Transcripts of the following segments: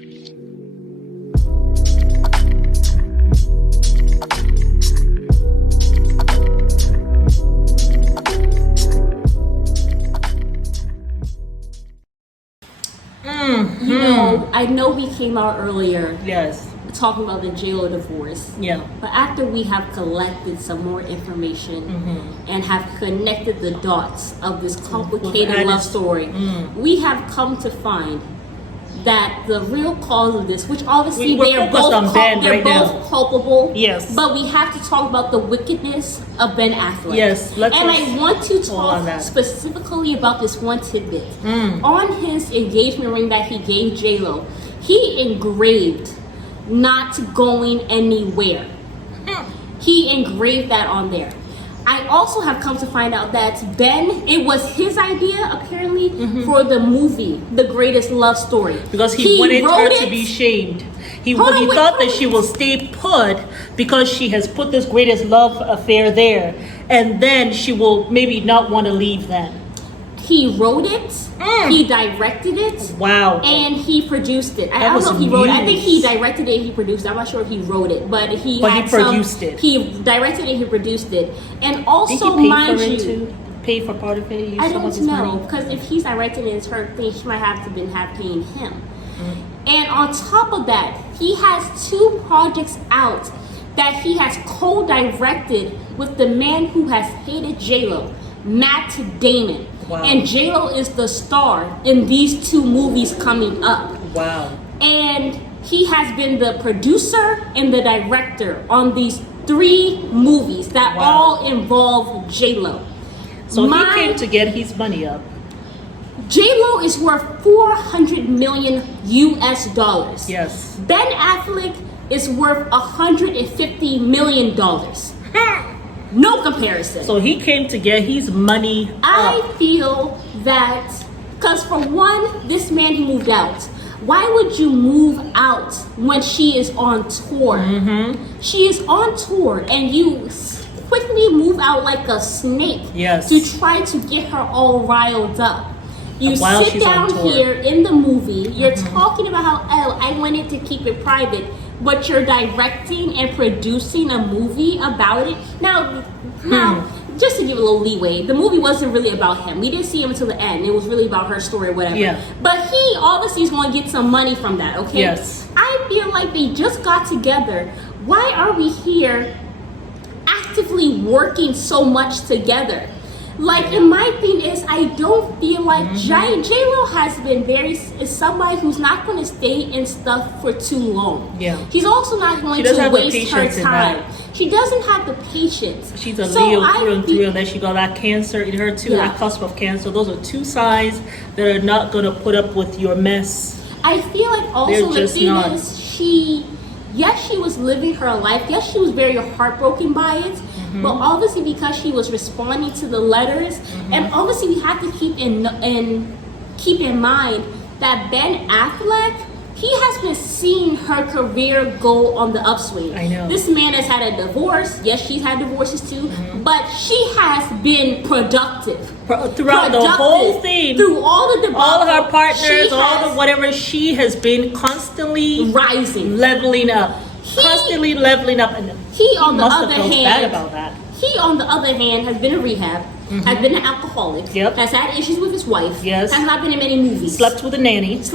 You know, I know we came out earlier. Yes. Talking about the JLO divorce. Yeah. But after we have collected some more information and have connected the dots of this complicated love story, we have come to find that the real cause of this, which obviously they're both culpable. Yes. But we have to talk about the wickedness of Ben Affleck. Yes. I want to talk specifically about this one tidbit. On his engagement ring that he gave JLO, he engraved "not going anywhere." He engraved that on there. I also have come to find out that Ben, it was his idea apparently for the movie, The Greatest Love Story. Because he wanted her to be shamed. He thought that she will stay put because she has put this greatest love affair there. And then she will maybe not want to leave then. He wrote it, he directed it, wow, and he produced it. I don't know if he wrote it. I think he directed it and he produced it. I'm not sure if he wrote it, but he produced it. He directed it and he produced it. And also, pay for part of it? I don't know, because if he's directing it, it's her thing. She might have paying him. And on top of that, he has 2 projects out that he has co-directed with the man who has hated JLo, Matt Damon. Wow. And JLo is the star in these 2 movies coming up. Wow. And he has been the producer and the director on these 3 movies that all involve JLo. So he came to get his money up. JLo is worth $400 million US. Yes. Ben Affleck is worth $150 million. No comparison. So he came to get his money up. I feel that, because for one, this man, he moved out. Why would you move out when she is on tour? She is on tour and you quickly move out like a snake to try to get her all riled up. You sit down here in the movie, you're talking about how, I wanted to keep it private, but you're directing and producing a movie about it. Now, just to give a little leeway, the movie wasn't really about him. We didn't see him until the end. It was really about her story or whatever. Yeah. But he obviously is going to get some money from that, okay? Yes. I feel like they just got together. Why are we here actively working so much together? Like, and my thing is, I don't feel like JLo has been is somebody who's not going to stay in stuff for too long. Yeah. She's also not going to waste her time. She doesn't have the patience. She's a Leo through and through, and then she got that cancer in her too, that cusp of cancer. Those are 2 sides that are not going to put up with your mess. I feel like also the thing is, yes, she was living her life. Yes, she was very heartbroken by it. But obviously, because she was responding to the letters, and obviously we have to keep in mind that Ben Affleck, he has been seeing her career go on the upswing. I know. This man has had a divorce. Yes, she's had divorces too, but she has been productive throughout the whole thing. Through all the debacle, all her partners, all the whatever, she has been constantly rising, leveling up. Constantly leveling up, and he on the other hand, bad about that. He on the other hand has been in rehab, has been an alcoholic, has had issues with his wife, has not been in many movies, slept with a nanny. Let's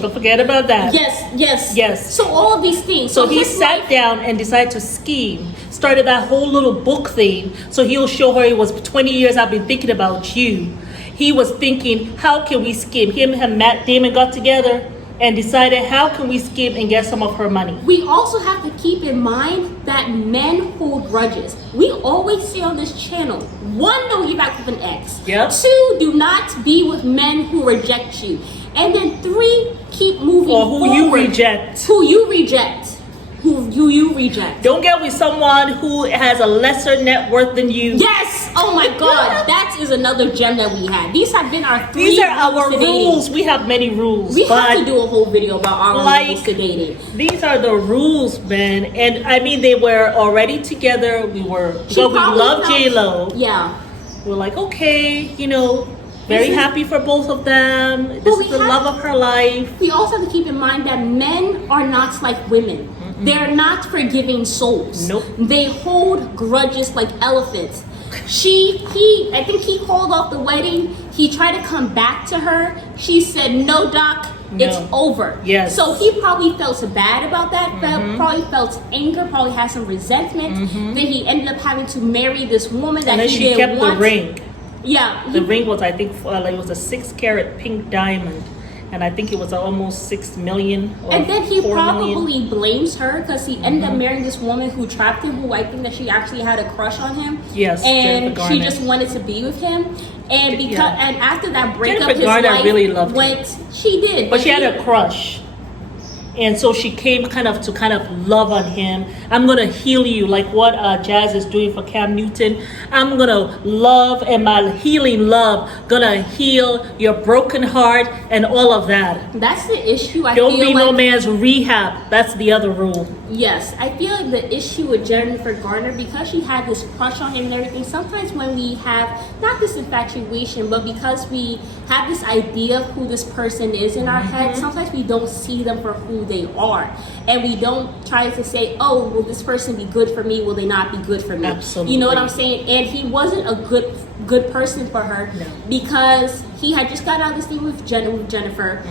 don't forget about that. Yes. So all of these things. So he sat down and decided to scheme. Started that whole little book thing. So he'll show her, it was 20 years I've been thinking about you. He was thinking, how can we scheme? Him and Matt Damon got together and decided, how can we skip and get some of her money? We also have to keep in mind that men hold grudges. We always say on this channel, 1, don't get back with an ex. 2, do not be with men who reject you. And then 3, keep moving forward. Who you reject. Who you reject. Don't get with someone who has a lesser net worth than you. Yes! Oh my God, that is another gem that we had. These have been our 3 These are our rules. We have many rules. We have to do a whole video about our rules to dating. These are the rules, Ben. And I mean, they were already together. We love JLo. Yeah. We're like, okay, Very happy for both of them. This is the love of her life. We also have to keep in mind that men are not like women. They're not forgiving souls. Nope. They hold grudges like elephants. I think he called off the wedding. He tried to come back to her. She said, no, Doc, it's over. Yes. So he probably felt bad about that. Probably felt anger, probably had some resentment. Then he ended up having to marry this woman that and then he she didn't kept want. the ring. Yeah. The ring was, I think, it was a 6-carat pink diamond. And I think it was almost 6 million. And then he 4 probably million. blames her because he ended up marrying this woman who trapped him, who I think that she actually had a crush on him. Yes, and Jennifer she Garner. just wanted to be with him. And and after that breakup, Jennifer his Garner life really loved went. She did, But she had a crush. And so she came kind of love on him. I'm going to heal you, like what Jazz is doing for Cam Newton. I'm going to love, and my healing love going to heal your broken heart and all of that. That's the issue. Don't be no man's rehab. That's the other rule. Yes, I feel like the issue with Jennifer Garner, because she had this crush on him and everything, sometimes when we have, not this infatuation, but because we have this idea of who this person is in our head, sometimes we don't see them for who they are. And we don't try to say, oh, will this person be good for me? Will they not be good for me? Absolutely. You know what I'm saying? And he wasn't a good person for her because he had just gotten out of this thing with Jennifer.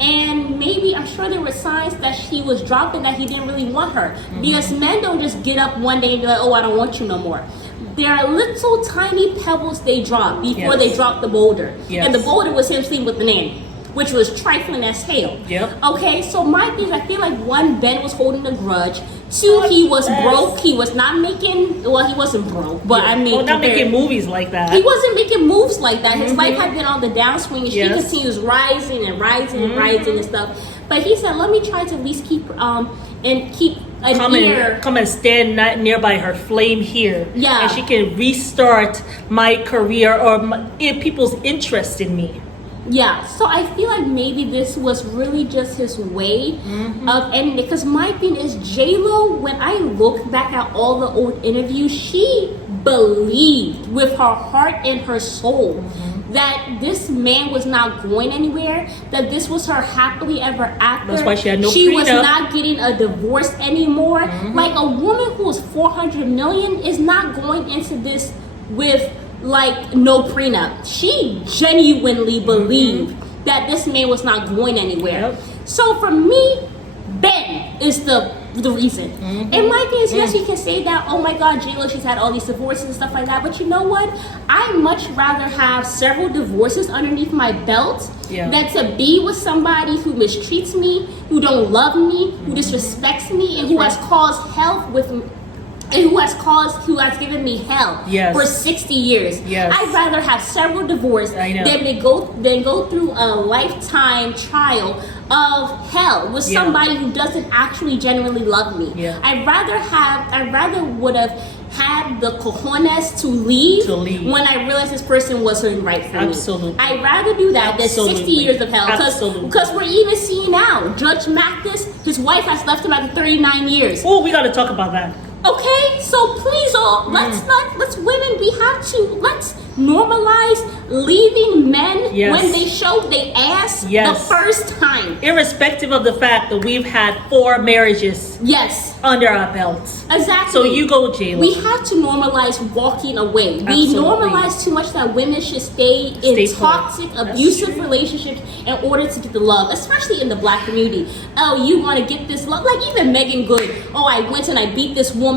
And maybe, I'm sure there were signs that he was dropping, that he didn't really want her. Because men don't just get up one day and be like, oh, I don't want you no more. There are little tiny pebbles they drop before they drop the boulder. And the boulder was him sleeping with the nanny, which was trifling as hell. Okay, so my thing is, I feel like one, Ben was holding a grudge. Two, he was broke. He was not making, well, he wasn't broke, but I mean, not making movies like that. He wasn't making moves like that. His life had been on the downswing, and she continues rising and rising and rising and stuff. But he said, let me try to at least keep come and stand nearby her flame here. Yeah. And she can restart my career or people's interest in me. Yeah, so I feel like maybe this was really just his way of ending it. Because my thing is, JLO, when I look back at all the old interviews, she believed with her heart and her soul that this man was not going anywhere, that this was her happily ever after. That's why she had no She prenup. was not getting a divorce anymore. Like, a woman who was 400 million is not going into this with like no prenup. She genuinely believed that this man was not going anywhere. So for me, Ben is the reason. And my thing is, yes, you can say that, oh my God, JLo, she's had all these divorces and stuff like that, but you know what? I much rather have several divorces underneath my belt than to be with somebody who mistreats me, who don't love me, who disrespects me, and who has caused health with me. And who has given me hell for 60 years. I'd rather have several divorces than go through a lifetime trial of hell with somebody who doesn't actually genuinely love me. I'd rather would have had the cojones to leave when I realized this person wasn't right for me. I'd rather do that than 60 years of hell. Because we're even seeing now, Judge Mathis, his wife has left him after 39 years. Oh, we got to talk about that. Okay, so please, let's women, let's normalize leaving men when they show their ass the first time. Irrespective of the fact that we've had 4 marriages under our belts. Exactly. So you go, JLo. We have to normalize walking away. We normalize too much that women should stay in toxic, abusive relationships in order to get the love, especially in the black community. Oh, you want to get this love? Like even Megan Good. Oh, I went and I beat this woman,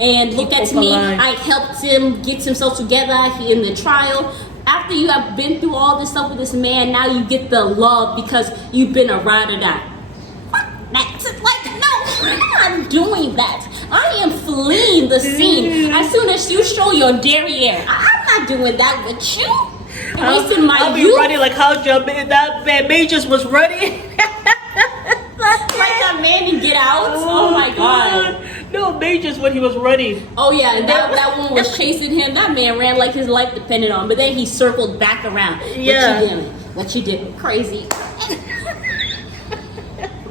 and look at me. I helped him get himself together in the trial. After you have been through all this stuff with this man, now you get the love because you've been a ride or die. That's like, no, I'm not doing that. I am fleeing the scene. As soon as you show your derriere, I'm not doing that with you. Wasting my I'll be youth. running like how that man Majors was running. Like that man to get out. Oh my God. No, Majors when he was running. Oh yeah, that one was chasing him. That man ran like his life depended on. But then he circled back around. What you doing? Crazy.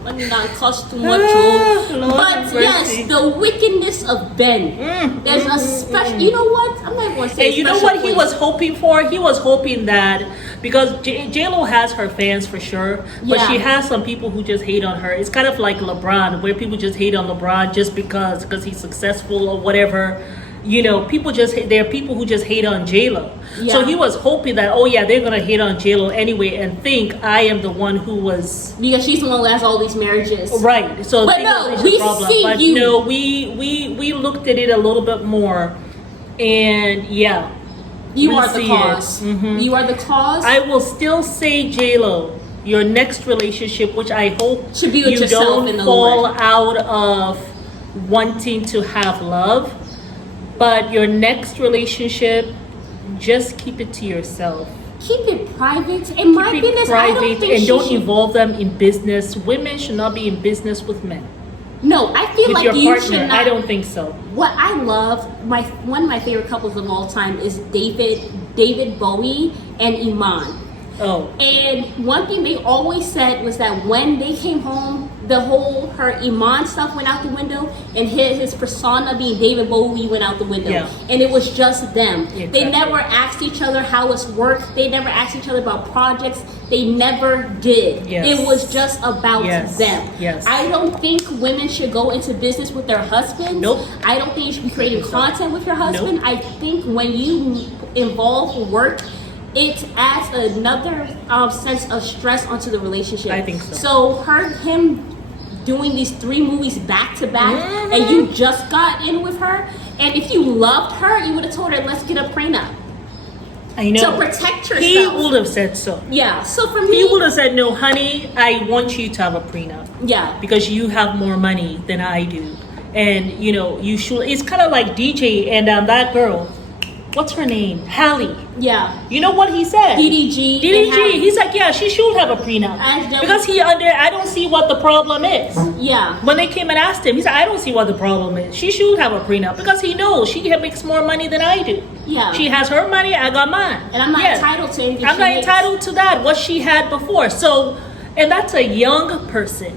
let me not cuss too much, oh. Lord But have mercy. yes, the wickedness of Ben. There's a special. You know what? I'm not going to say. And you know what he was hoping for? He was hoping that because JLo has her fans for sure, but Yeah. she has some people who just hate on her. It's kind of like LeBron, where people just hate on LeBron just because he's successful or whatever. You know, there are people who just hate on JLo. Yeah. So he was hoping that, oh yeah, they're gonna hate on JLo anyway and think I am the one who was because she's the one who has all these marriages. right. So But think no, it's a we problem. see But you. no, we looked at it a little bit more, and yeah, You we are the see cause. it. Mhm. You are the cause. I will still say JLo, your next relationship, which I hope Should be with you yourself don't and the fall Lord. out of wanting to have love, but your next relationship, just keep it to yourself. Keep it private. In my Keep it goodness, I don't private think and she don't should. involve them in business. Women should not be in business with men. No, I feel With like your you partner, should not. I don't think so. What I love, one of my favorite couples of all time is David Bowie and Iman. Oh, And one thing they always said was that when they came home, her Iman stuff went out the window, and his persona being David Bowie went out the window. Yeah. And it was just them. Exactly. They never asked each other how it's worked. They never asked each other about projects. They never did. Yes. It was just about Yes. them. Yes. I don't think women should go into business with their husbands. Nope. I don't think you should be creating So. content with your husband. Nope. I think when you involve work, it adds another sense of stress onto the relationship. I think so. So him doing these 3 movies back to back, Mhm. and you just got in with her, and if you loved her, you would have told her, let's get a prenup. I know. To protect yourself. He would have said so. Yeah, so for He me, would have said, no, honey, I want you to have a prenup yeah. because you have more money than I do. And, you know, you should. It's kind of like DJ and that girl. What's her name? Hallie. Yeah. You know what he said? DDG. and DDG. Hallie. He's like, yeah, she should have a prenup. Because I don't see what the problem is. Yeah. When they came and asked him, he said, I don't see what the problem is. She should have a prenup because he knows she makes more money than I do. Yeah. She has her money, I got mine. And I'm not Yeah. entitled to anything I'm she not makes. entitled to that, what she had before. So, and that's a young person.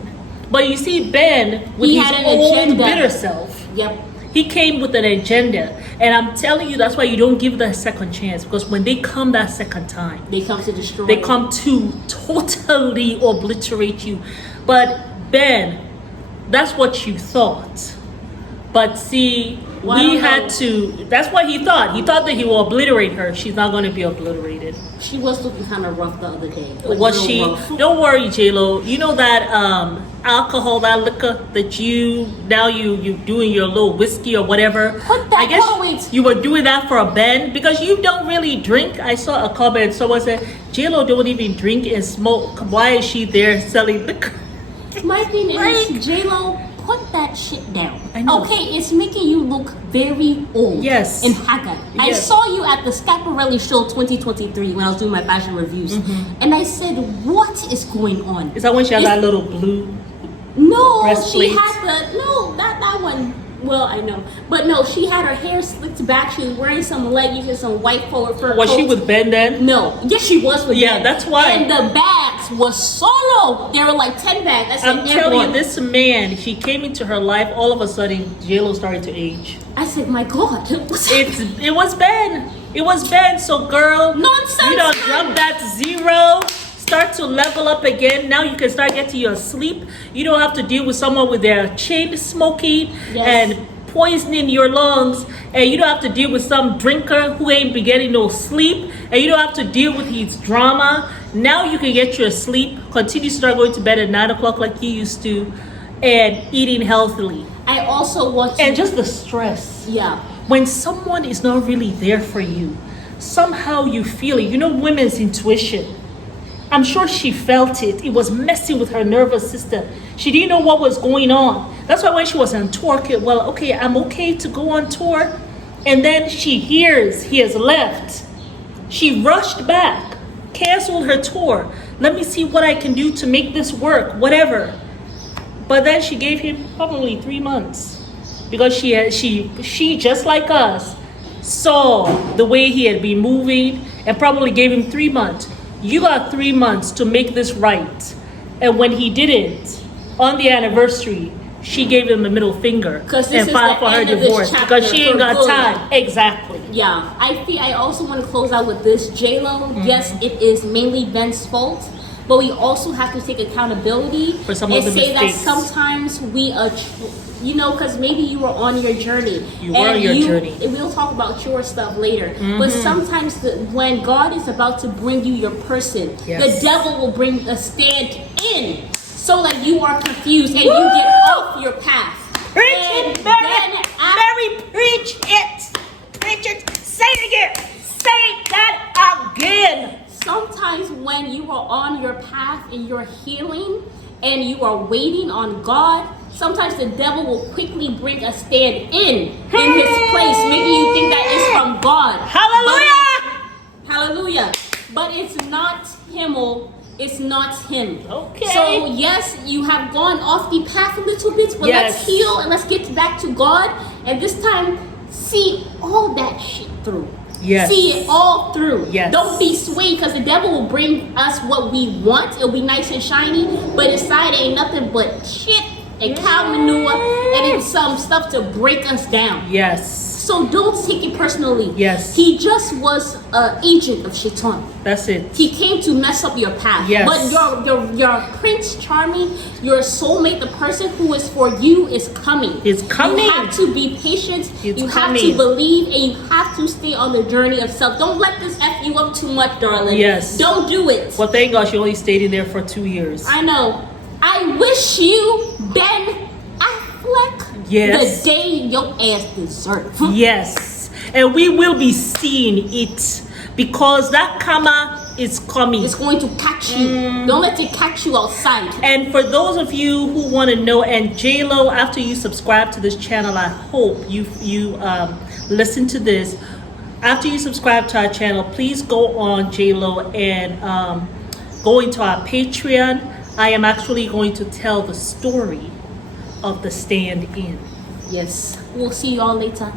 But you see, Ben, with He his had an old agenda. bitter self, Yep. he came with an agenda. And I'm telling you, that's why you don't give that second chance. Because when they come that second time, They come to destroy. they come to totally obliterate you. But Ben, that's what you thought. But see, Well, I we don't had know. to, that's what he thought. He thought that he will obliterate her. She's not going to be obliterated. She was looking kind of rough the other day. Like, Was real she? rough. Don't worry, JLo. You know that alcohol, that liquor that you doing your little whiskey or whatever. Put that- I guess hold on, wait. you were doing that for a Ben because you don't really drink. I saw a comment. Someone said JLo don't even drink and smoke. Why is she there selling liquor? My thing Like- is, JLo, put that shit down. I know. Okay, it's making you look very old. Yes. And haggard. I Yes. saw you at the Scaparelli Show 2023 when I was doing my fashion reviews. Mm-hmm. And I said, what is going on? Is that when she had It's- that little blue? No, breastplate? she had that one. Well, I know, but no, she had her hair slicked back. She was wearing some leggings and some white fur coat. Was she with Ben then? No, yes, she was with Yeah, Ben. that's why. And the bags was solo. There were like 10 bags. I said, I'm telling you, this man, he came into her life. All of a sudden, JLo started to age. I said, my God, what's It was Ben. It was Ben. So, girl, Nonsense, you don't man. drop that 0. Start to level up again. Now you can start getting your sleep. You don't have to deal with someone with their chain smoking Yes. and poisoning your lungs. And you don't have to deal with some drinker who ain't be getting no sleep. And you don't have to deal with his drama. Now you can get your sleep. Continue to start going to bed at 9 o'clock like you used to. And eating healthily. I also want to. And just the stress. Yeah. When someone is not really there for you, somehow you feel it. You know, women's intuition. I'm sure she felt it. It was messing with her nervous system. She didn't know what was going on. That's why when she was on tour, okay, I'm okay to go on tour. And then she hears he has left. She rushed back, canceled her tour. Let me see what I can do to make this work, whatever. But then she gave him probably 3 months. Because she just like us, saw the way he had been moving and probably gave him 3 months. You got 3 months to make this right. And when he didn't, on the anniversary, she gave him a middle finger 'Cause this and is filed the for her end of this divorce chapter because she ain't for got good. time. Exactly. Yeah, I also want to close out with this. JLo, yes, it is mainly Ben's fault, but we also have to take accountability For some and of the say that mistakes. sometimes we because maybe you were on your journey. You were on your journey. And we'll talk about your stuff later. But sometimes when God is about to bring you your person, Yes. the devil will bring a stand in so that you are confused and you get off your path. Preach And it, Mary. then Mary, preach it. Preach it. Say it again. Say that again. Sometimes when you are on your path and you're healing and you are waiting on God, sometimes the devil will quickly bring a stand in his place, making you think that it's from God. Hallelujah! But it's not him, it's not him. Okay. So yes, you have gone off the path a little bit, but Yes. let's heal and let's get back to God. And this time, see all that shit through. Yes. See it all through. Yes. Don't be swayed, because the devil will bring us what we want. It'll be nice and shiny, but inside ain't nothing but shit and cow manure and it's some stuff to break us down. Yes. So don't take it personally. Yes. He just was an agent of Shaitan. That's it. He came to mess up your path. Yes. But your Prince Charming, your soulmate, the person who is for you is coming. He's coming. You have to be patient. He's you coming. have to believe, and you have to stay on the journey of self. Don't let this F you up too much, darling. Yes. Don't do it. Well, thank God she only stayed in there for 2 years. I know. I wish you, Ben Affleck, Yes. the day your ass deserves. Yes. And we will be seeing it because that karma is coming. It's going to catch you. Don't let it catch you outside. And for those of you who want to know, and JLo, after you subscribe to this channel, I hope you listen to this. After you subscribe to our channel, please go on JLo and go into our Patreon. I am actually going to tell the story of the stand-in. Yes. We'll see y'all later.